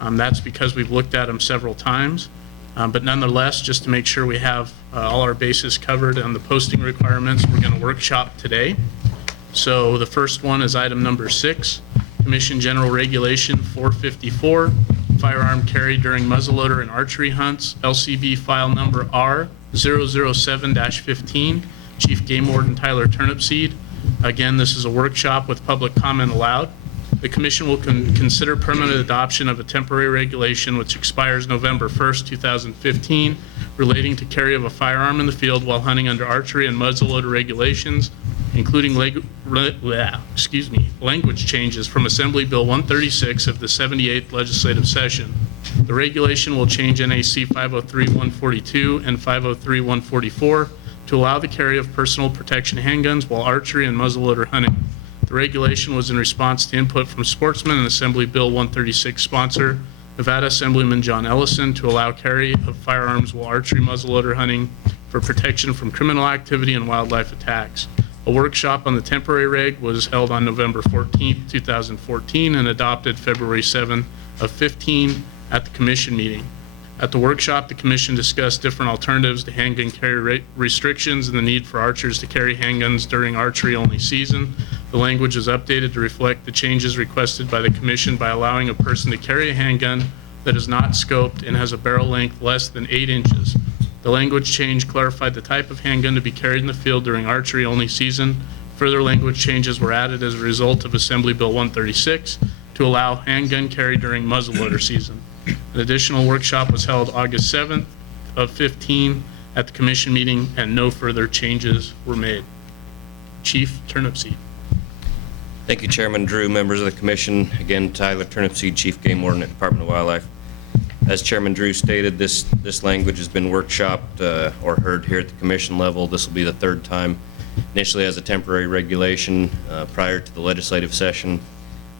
That's because we've looked at them several times. But nonetheless, just to make sure we have all our bases covered on the posting requirements, we're going to workshop today. So the first one is item number 6, Commission General Regulation 454, firearm carry during muzzleloader and archery hunts, LCB file number R007-15, Chief Game Warden Tyler Turnipseed. Again, this is a workshop with public comment allowed. The Commission will consider permanent adoption of a temporary regulation which expires November 1st, 2015, relating to carry of a firearm in the field while hunting under archery and muzzleloader regulations, including language changes from Assembly Bill 136 of the 78th Legislative Session. The regulation will change NAC 503-142 and 503-144 to allow the carry of personal protection handguns while archery and muzzleloader hunting. The regulation was in response to input from sportsmen and Assembly Bill 136 sponsor, Nevada Assemblyman John Ellison, to allow carry of firearms while archery muzzleloader hunting for protection from criminal activity and wildlife attacks. A workshop on the temporary reg was held on November 14, 2014, and adopted February 7 of 15 at the Commission meeting. At the workshop, the Commission discussed different alternatives to handgun carry restrictions and the need for archers to carry handguns during archery-only season. The language was updated to reflect the changes requested by the Commission by allowing a person to carry a handgun that is not scoped and has a barrel length less than 8 inches. The language change clarified the type of handgun to be carried in the field during archery-only season. Further language changes were added as a result of Assembly Bill 136 to allow handgun carry during muzzleloader season. An additional workshop was held August 7th of 15 at the Commission meeting, and no further changes were made. Chief Turnipseed. Thank you, Chairman Drew, members of the Commission. Again, Tyler Turnipseed, Chief Game Warden at Department of Wildlife. As Chairman Drew stated, this language has been workshopped or heard here at the Commission level. This will be the 3rd time, initially as a temporary regulation prior to the legislative session.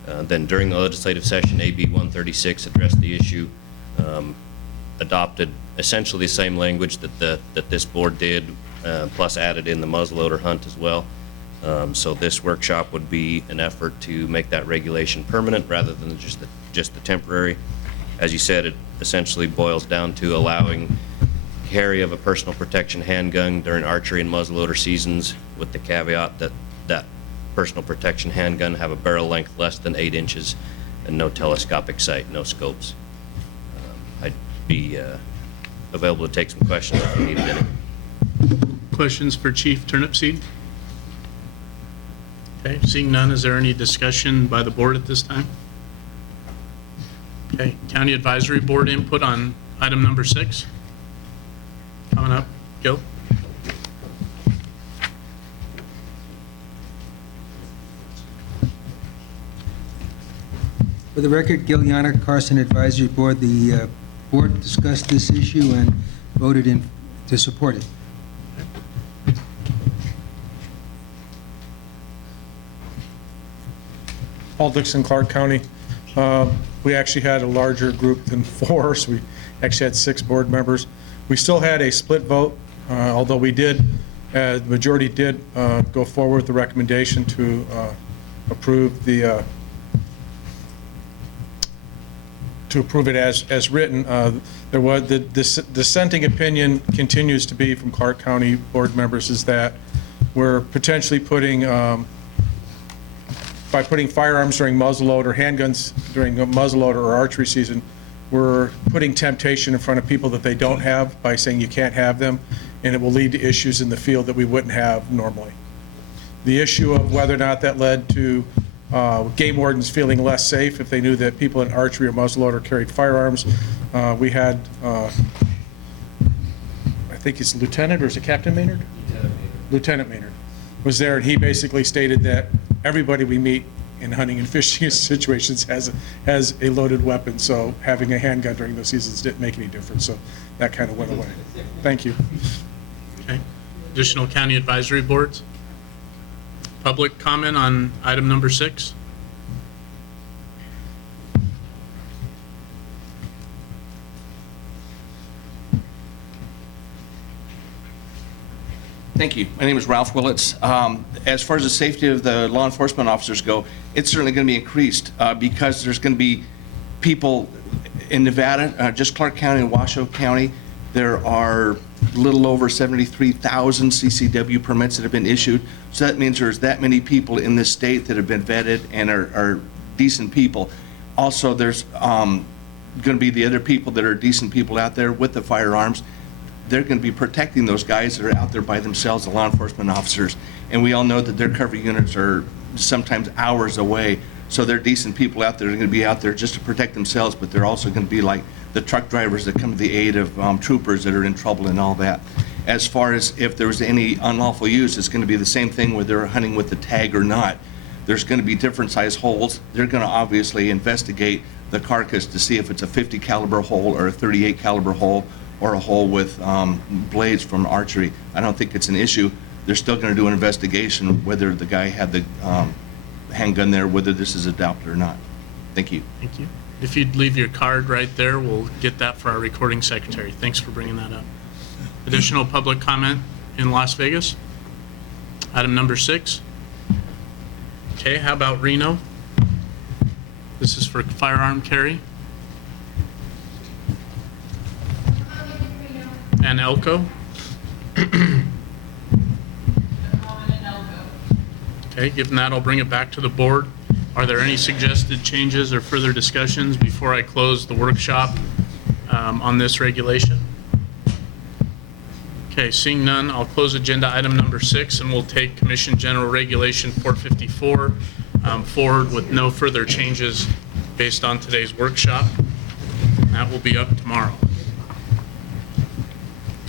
Then during the legislative session, AB 136 addressed the issue, adopted essentially the same language that this board did, plus added in the muzzleloader hunt as well. So this workshop would be an effort to make that regulation permanent rather than just the temporary. As you said, it essentially boils down to allowing carry of a personal protection handgun during archery and muzzleloader seasons, with the caveat that personal protection handgun have a barrel length less than 8 inches and no telescopic sight, no scopes. I'd be available to take some questions if you needed any. Questions for Chief Turnipseed? Okay, seeing none, is there any discussion by the board at this time? Okay, County Advisory Board input on item number 6. Coming up, Gil. For the record, Gil Yannick, Carson Advisory Board. The board discussed this issue and voted to support it. Paul Dixon, Clark County. We actually had a larger group than 4, so we actually had 6 board members. We still had a split vote, although we did, the majority did go forward with the recommendation to approve the to approve it as written. There was the dissenting opinion continues to be from Clark County board members is that we're potentially putting by putting firearms during muzzleloader, handguns during a muzzleloader or archery season, we're putting temptation in front of people that they don't have by saying you can't have them, and it will lead to issues in the field that we wouldn't have normally. The issue of whether or not that led to game wardens feeling less safe if they knew that people in archery or muzzleloader carried firearms. We had, I think it's Lieutenant, or is it Captain Maynard? Lieutenant Maynard was there, and he basically stated that everybody we meet in hunting and fishing situations has a loaded weapon, so having a handgun during those seasons didn't make any difference, so that kind of went away. Thank you. Okay. Additional county advisory boards? Public comment on item number 6? Thank you. My name is Ralph Willits. As far as the safety of the law enforcement officers go, it's certainly going to be increased because there's going to be people in Nevada, just Clark County and Washoe County, there are a little over 73,000 CCW permits that have been issued. So that means there's that many people in this state that have been vetted and are decent people. Also, there's going to be the other people that are decent people out there with the firearms. They're going to be protecting those guys that are out there by themselves, the law enforcement officers. And we all know that their cover units are sometimes hours away. So they're decent people out there. They're going to be out there just to protect themselves, but they're also going to be like the truck drivers that come to the aid of troopers that are in trouble and all that. As far as if there was any unlawful use, it's going to be the same thing whether they're hunting with the tag or not. There's going to be different size holes. They're going to obviously investigate the carcass to see if it's a 50 caliber hole or a 38 caliber hole or a hole with blades from archery. I don't think it's an issue. They're still going to do an investigation whether the guy had the handgun there, whether this is adopted or not. Thank you. Thank you. If you'd leave your card right there, we'll get that for our recording secretary. Thanks for bringing that up. Additional public comment in Las Vegas? Item number 6. Okay, how about Reno? This is for firearm carry. And Elko? Okay, given that, I'll bring it back to the board. Are there any suggested changes or further discussions before I close the workshop on this regulation? Okay, seeing none, I'll close agenda item number 6, and we'll take Commission General Regulation 454 forward with no further changes based on today's workshop. That will be up tomorrow.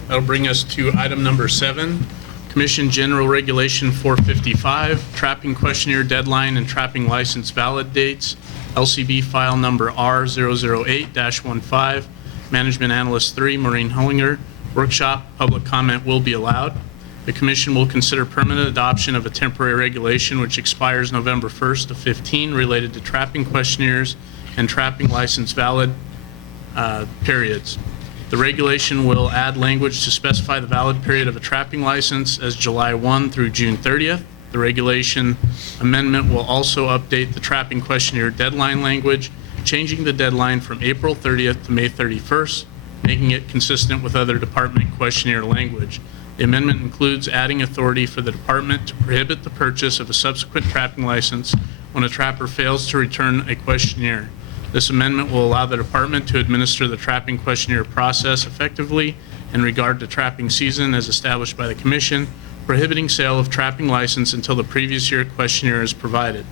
That'll bring us to item number 7, Commission General Regulation 455, Trapping Questionnaire Deadline and Trapping License Valid Dates, LCB file number R008-15, Management Analyst 3, Maureen Hollinger. Workshop, public comment will be allowed. The Commission will consider permanent adoption of a temporary regulation which expires November 1st of 15 related to trapping questionnaires and trapping license valid periods. The regulation will add language to specify the valid period of a trapping license as July 1 through June 30th. The regulation amendment will also update the trapping questionnaire deadline language, changing the deadline from April 30th to May 31st, making it consistent with other department questionnaire language. The amendment includes adding authority for the department to prohibit the purchase of a subsequent trapping license when a trapper fails to return a questionnaire. This amendment will allow the department to administer the trapping questionnaire process effectively in regard to trapping season as established by the Commission, prohibiting sale of trapping license until the previous year questionnaire is provided.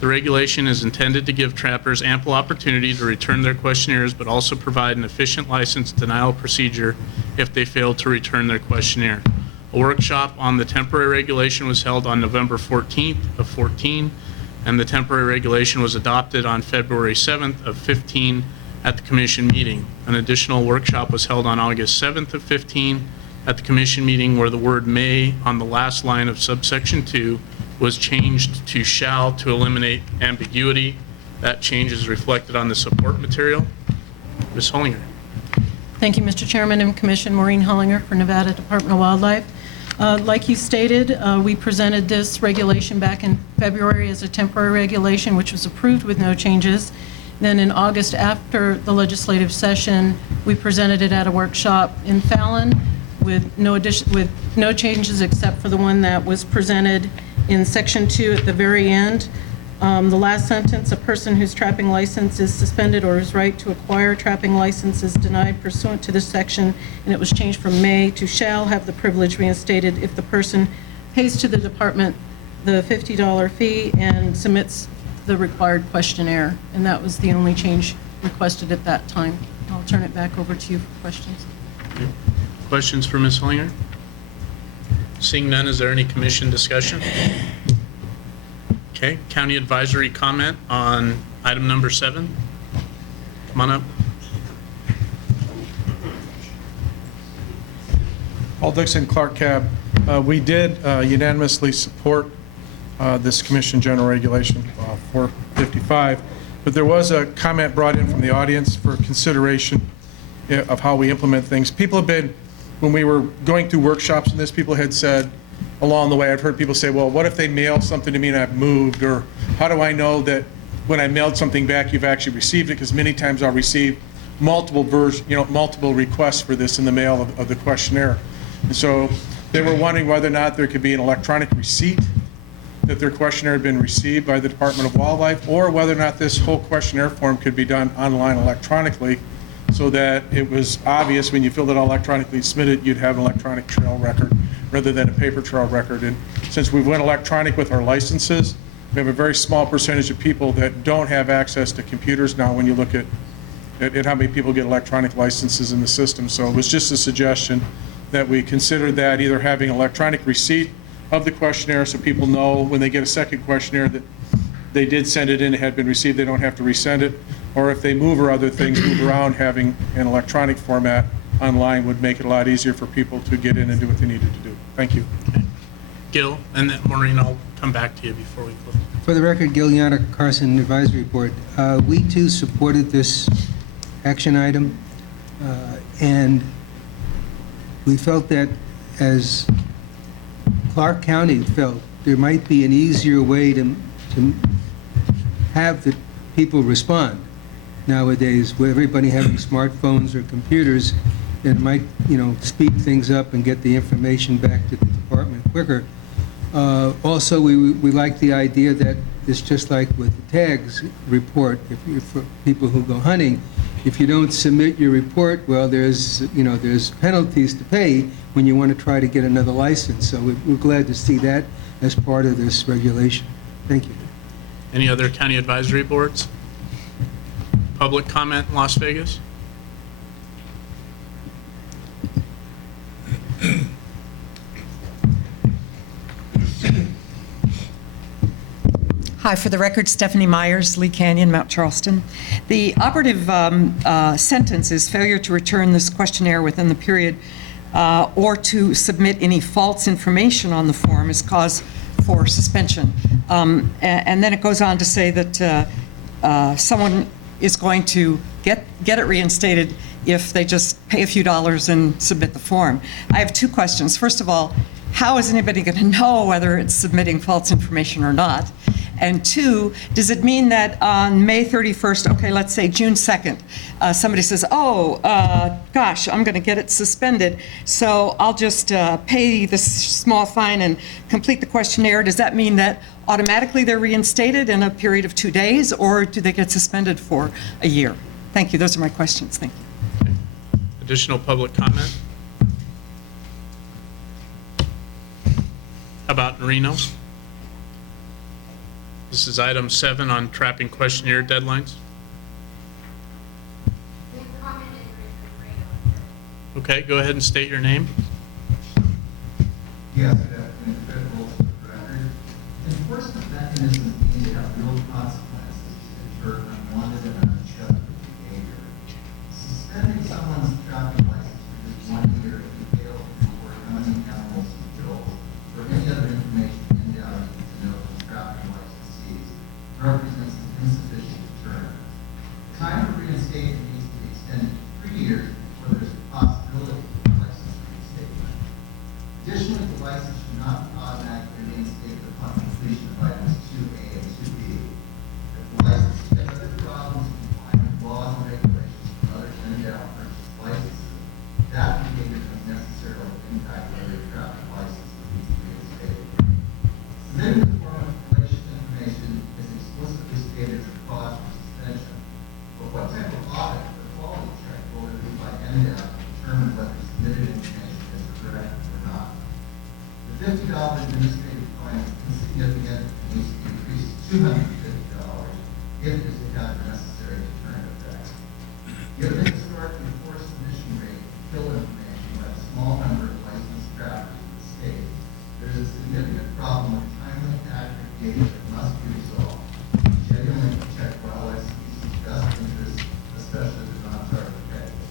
The regulation is intended to give trappers ample opportunity to return their questionnaires, but also provide an efficient license denial procedure if they fail to return their questionnaire. A workshop on the temporary regulation was held on November 14th of 14, and the temporary regulation was adopted on February 7th of 15 at the Commission meeting. An additional workshop was held on August 7th of 15 at the Commission meeting where the word may on the last line of subsection 2 was changed to shall to eliminate ambiguity. That change is reflected on the support material. Ms. Hollinger. Thank you, Mr. Chairman and Commission. Maureen Hollinger for Nevada Department of Wildlife. Like you stated, we presented this regulation back in February as a temporary regulation, which was approved with no changes. Then in August, after the legislative session, we presented it at a workshop in Fallon with no changes except for the one that was presented in Section 2 at the very end. The last sentence, a person whose trapping license is suspended or whose right to acquire trapping license is denied pursuant to this section, and it was changed from may to shall have the privilege reinstated if the person pays to the department the $50 fee and submits the required questionnaire. And that was the only change requested at that time. I'll turn it back over to you for questions. Okay. Questions for Ms. Hollinger? Seeing none, is there any Commission discussion? Okay, County Advisory comment on item number 7. Come on up. Paul Dixon, Clark Cab. We did unanimously support this Commission General Regulation 455, but there was a comment brought in from the audience for consideration of how we implement things. People have been, when we were going through workshops on this, people had said along the way, I've heard people say, well, what if they mail something to me and I've moved, or how do I know that when I mailed something back, you've actually received it, because many times I'll receive multiple multiple requests for this in the mail of the questionnaire. And so they were wondering whether or not there could be an electronic receipt that their questionnaire had been received by the Department of Wildlife, or whether or not this whole questionnaire form could be done online electronically, so that it was obvious when you filled it out electronically and submitted, you'd have an electronic trail record rather than a paper trail record. And since we went electronic with our licenses, we have a very small percentage of people that don't have access to computers now when you look at how many people get electronic licenses in the system. So it was just a suggestion that we consider that, either having an electronic receipt of the questionnaire so people know when they get a second questionnaire that they did send it in, it had been received, they don't have to resend it, or if they move or other things move around, having an electronic format online would make it a lot easier for people to get in and do what they needed to do. Thank you. Gil, and then Maureen, I'll come back to you before we close. For the record, Gil Yannick, Carson Advisory Board. We too supported this action item, and we felt that, as Clark County felt, there might be an easier way to have the people respond nowadays, with everybody having smartphones or computers. It might, speed things up and get the information back to the department quicker. Also, we like the idea that it's just like with the tags report. For people who go hunting, if you don't submit your report, well, there's penalties to pay when you want to try to get another license. So we're glad to see that as part of this regulation. Thank you. Any other county advisory boards? Public comment in Las Vegas? Hi, for the record, Stephanie Myers, Lee Canyon, Mount Charleston. The operative sentence is failure to return this questionnaire within the period or to submit any false information on the form is cause for suspension. And then it goes on to say that someone is going to get it reinstated if they just pay a few dollars and submit the form. I have two questions. First of all, how is anybody going to know whether it's submitting false information or not? And two, does it mean that on May 31st, okay, let's say June 2nd, somebody says, gosh, I'm going to get it suspended, so I'll just pay this small fine and complete the questionnaire. Does that mean that automatically they're reinstated in a period of 2 days, or do they get suspended for a year? Thank you. Those are my questions. Thank you. Additional public comment? How about Reno? This is item 7 on trapping questionnaire deadlines. Okay, go ahead and state your name. Yes, good afternoon, Fred Wilson, record. Enforcement mechanisms need to have real consequences to deter unwanted and unacceptable behavior. Suspending someone's trapping license for just 1 year if you fail to report how many animals you killed or any other information in doubt to know from trapping licensees represents an insufficient deterrent. Time for reinstatement needs to be extended to 3 years before there's a possibility of license reinstatement. Additionally, the license should not be automatically reinstated upon completion of items 2A and 2B. If the license has other problems complying with laws and regulations from other endowed purchase licenses, that behavior does necessarily impact whether a traffic license will be reinstated. Submitting the form of relations information is explicitly stated as a cause for suspension, but what type of audit or quality check will it be by NDOT to determine whether submitted information is correct or not? The $50 administrative fine is insignificant and needs to be increased to $250 if it is to have the necessary deterrent effect. Given the historic enforced submission rate of kill information by a small number of licensed trappers in the state, there is a significant problem with timely and accurate data that must be resolved to genuinely protect wildlife species' best interests, especially the non-target predators.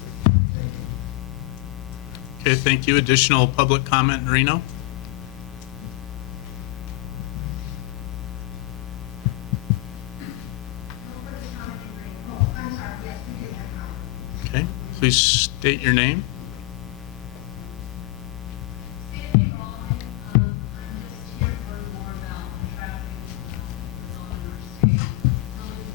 Thank you. Okay, thank you. Additional public comment, Reno? Okay, please state your name. Sandy Ballin, I'm just here to learn more about trafficking in our state. Really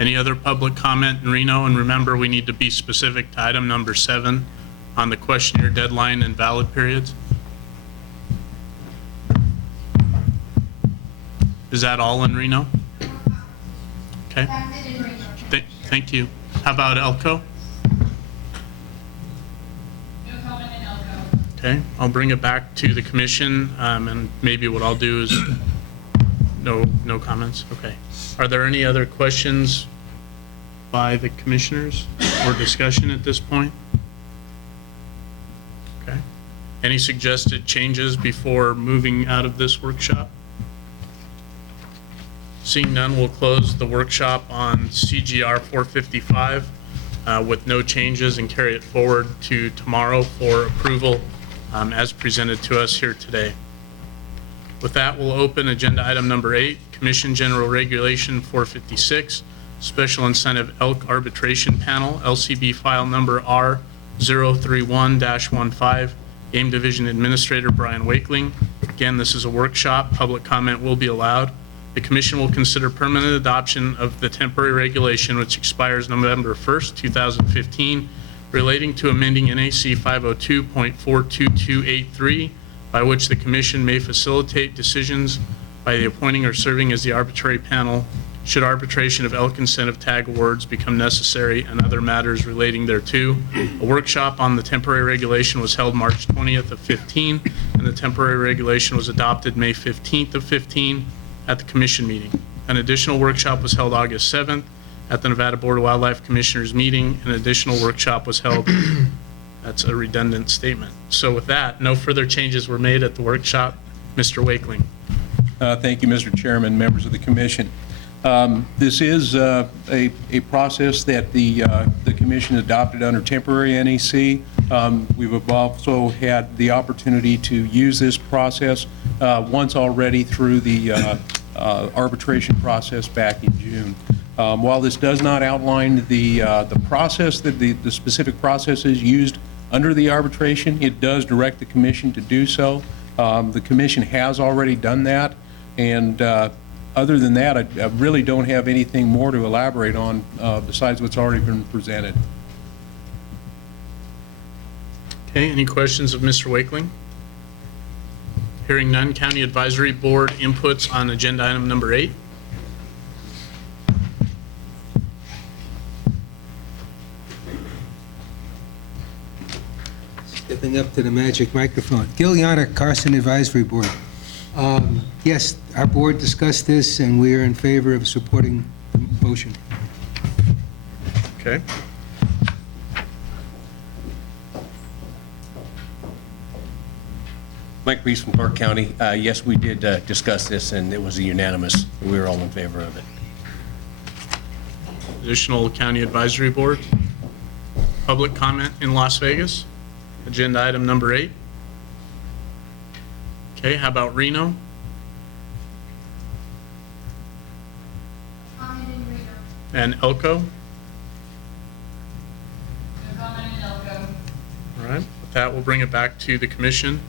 Any other public comment in Reno? And remember, we need to be specific to item number 7 on the questionnaire deadline and valid periods. Is that all in Reno? Okay, That's it in Reno. thank you. How about Elko? No comment in Elko. Okay, I'll bring it back to the commission, and maybe what I'll do is, no comments? Okay. Are there any other questions by the commissioners or discussion at this point? Okay. Any suggested changes before moving out of this workshop? Seeing none, we'll close the workshop on CGR 455 with no changes and carry it forward to tomorrow for approval as presented to us here today. With that, we'll open agenda item number 8, Commission General Regulation 456, Special Incentive Elk Arbitration Panel, LCB file number R031-15, Game Division Administrator Brian Wakeling. Again, this is a workshop. Public comment will be allowed. The commission will consider permanent adoption of the temporary regulation which expires November 1st, 2015, relating to amending NAC 502.42283, by which the commission may facilitate decisions by the appointing or serving as the arbitrary panel should arbitration of elk incentive tag awards become necessary and other matters relating thereto. A workshop on the temporary regulation was held March 20th of 15, and the temporary regulation was adopted May 15th of 15 at the commission meeting. An additional workshop was held August 7th at the Nevada Board of Wildlife Commissioners meeting. An additional workshop was held. That's a redundant statement. So with that, no further changes were made at the workshop. Mr. Wakeling. Thank you, Mr. Chairman, members of the commission. This is a process that the commission adopted under temporary NEC. We've also had the opportunity to use this process once already through the arbitration process back in June. While this does not outline the process, the specific processes used under the arbitration, it does direct the commission to do so. The commission has already done that, and other than that, I really don't have anything more to elaborate on besides what's already been presented. Okay, any questions of Mr. Wakeling? Hearing none, County Advisory Board inputs on agenda item number 8. Stepping up to the magic microphone. Gil Yannick, Carson Advisory Board. Yes, our board discussed this, and we are in favor of supporting the motion. Okay. Mike Reese from Clark County. Yes, we did discuss this, and it was a unanimous. We were all in favor of it. Additional County Advisory Board. Public comment in Las Vegas. Agenda item number 8. Okay, how about Reno? Comment in Reno. And Elko? No comment in Elko. All right, with that, we'll bring it back to the commission.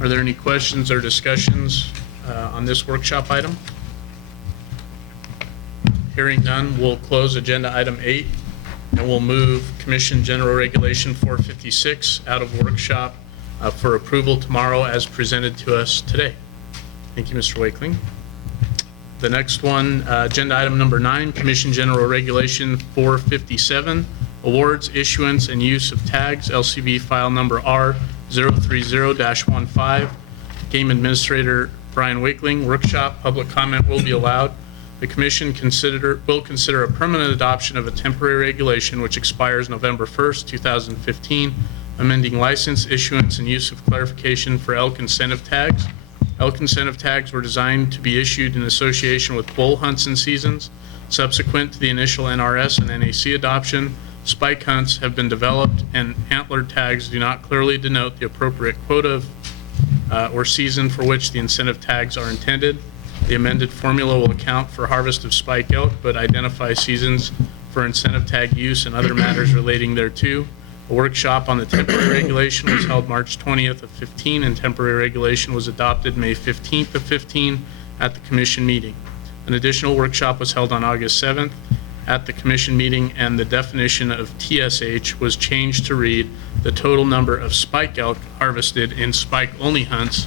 Are there any questions or discussions on this workshop item? Hearing none, we'll close agenda item 8, and we'll move Commission General Regulation 456 out of workshop for approval tomorrow as presented to us today. Thank you, Mr. Wakeling. The next one, agenda item number 9, Commission General Regulation 457, Awards, Issuance, and Use of Tags, LCB file number R030-15. Game Administrator Brian Wakeling, workshop, public comment will be allowed. The commission will consider a permanent adoption of a temporary regulation which expires November 1st, 2015, amending license, issuance, and use of clarification for elk incentive tags. Elk incentive tags were designed to be issued in association with bull hunts and seasons. Subsequent to the initial NRS and NAC adoption, spike hunts have been developed, and antler tags do not clearly denote the appropriate quota or season for which the incentive tags are intended. The amended formula will account for harvest of spike elk, but identify seasons for incentive tag use and other matters relating thereto. A workshop on the temporary regulation was held March 20th of 15, and temporary regulation was adopted May 15th of 15 at the commission meeting. An additional workshop was held on August 7th at the commission meeting, and the definition of TSH was changed to read the total number of spike elk harvested in spike-only hunts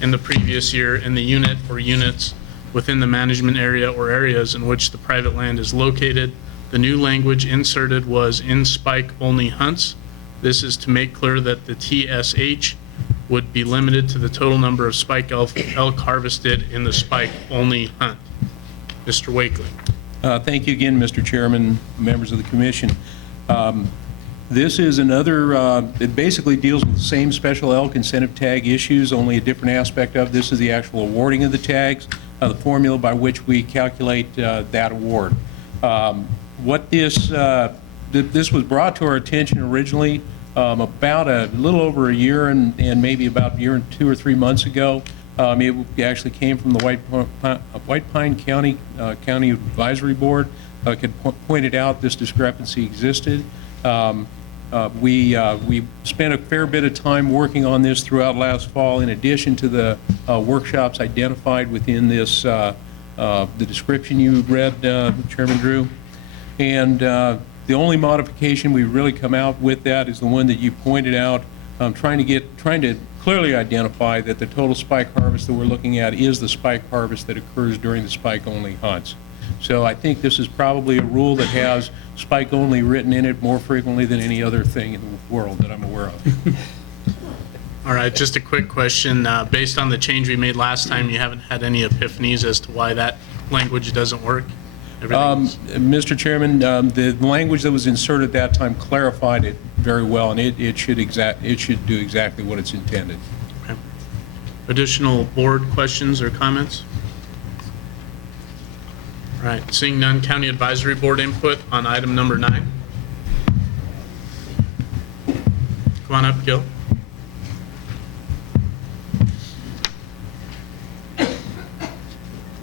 in the previous year in the unit or units within the management area or areas in which the private land is located. The new language inserted was in spike-only hunts. This is to make clear that the TSH would be limited to the total number of spike elk harvested in the spike-only hunt. Mr. Wakely. Thank you again, Mr. Chairman, members of the commission. This is another, it basically deals with the same special elk incentive tag issues, only a different aspect of this is the actual awarding of the tags, the formula by which we calculate that award. What this was brought to our attention originally about a little over a year and maybe about a year and 2 or 3 months ago. It actually came from the White Pine County Advisory Board. Had pointed out this discrepancy existed. We spent a fair bit of time working on this throughout last fall, in addition to the workshops identified within this, the description you read, Chairman Drew. And the only modification we really come out with that is the one that you pointed out, trying to clearly identify that the total spike harvest that we're looking at is the spike harvest that occurs during the spike-only hunts. So I think this is probably a rule that has spike-only written in it more frequently than any other thing in the world that I'm aware of. All right, just a quick question. Based on the change we made last time, you haven't had any epiphanies as to why that language doesn't work? Mr. Chairman, the language that was inserted at that time clarified it very well, and it should do exactly what it's intended. Okay. Additional board questions or comments? All right, seeing none, County Advisory Board input on item number 9. Come on up, Gil.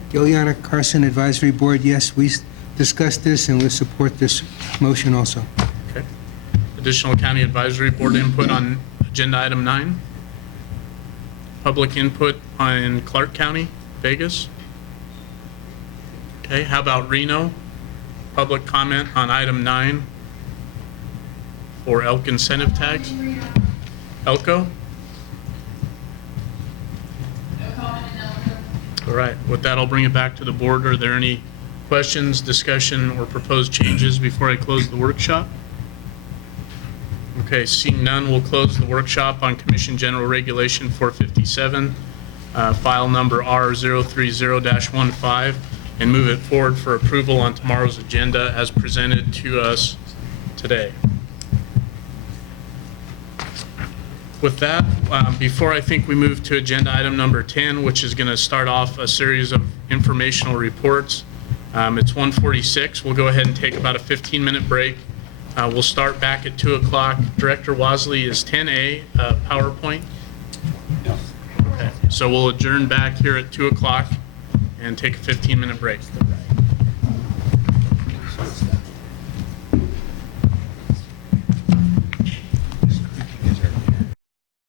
Giuliana Carson Advisory Board, yes, we discussed this and we support this motion also. Okay. Additional County Advisory Board input on agenda item 9. Public input on Clark County, Vegas. Okay, how about Reno? Public comment on item 9 for elk incentive tags. Elko? No comment in Elko. All right, with that, I'll bring it back to the board. Are there any questions, discussion, or proposed changes before I close the workshop? Okay, seeing none, we'll close the workshop on Commission General Regulation 457, file number R030-15, and move it forward for approval on tomorrow's agenda as presented to us today. With that, before I think we move to agenda item number 10, which is going to start off a series of informational reports, it's 1:46. We'll go ahead and take about a 15-minute break. We'll start back at 2 o'clock. Director Wasley, is 10A PowerPoint? No. Okay, so we'll adjourn back here at 2 o'clock and take a 15-minute break.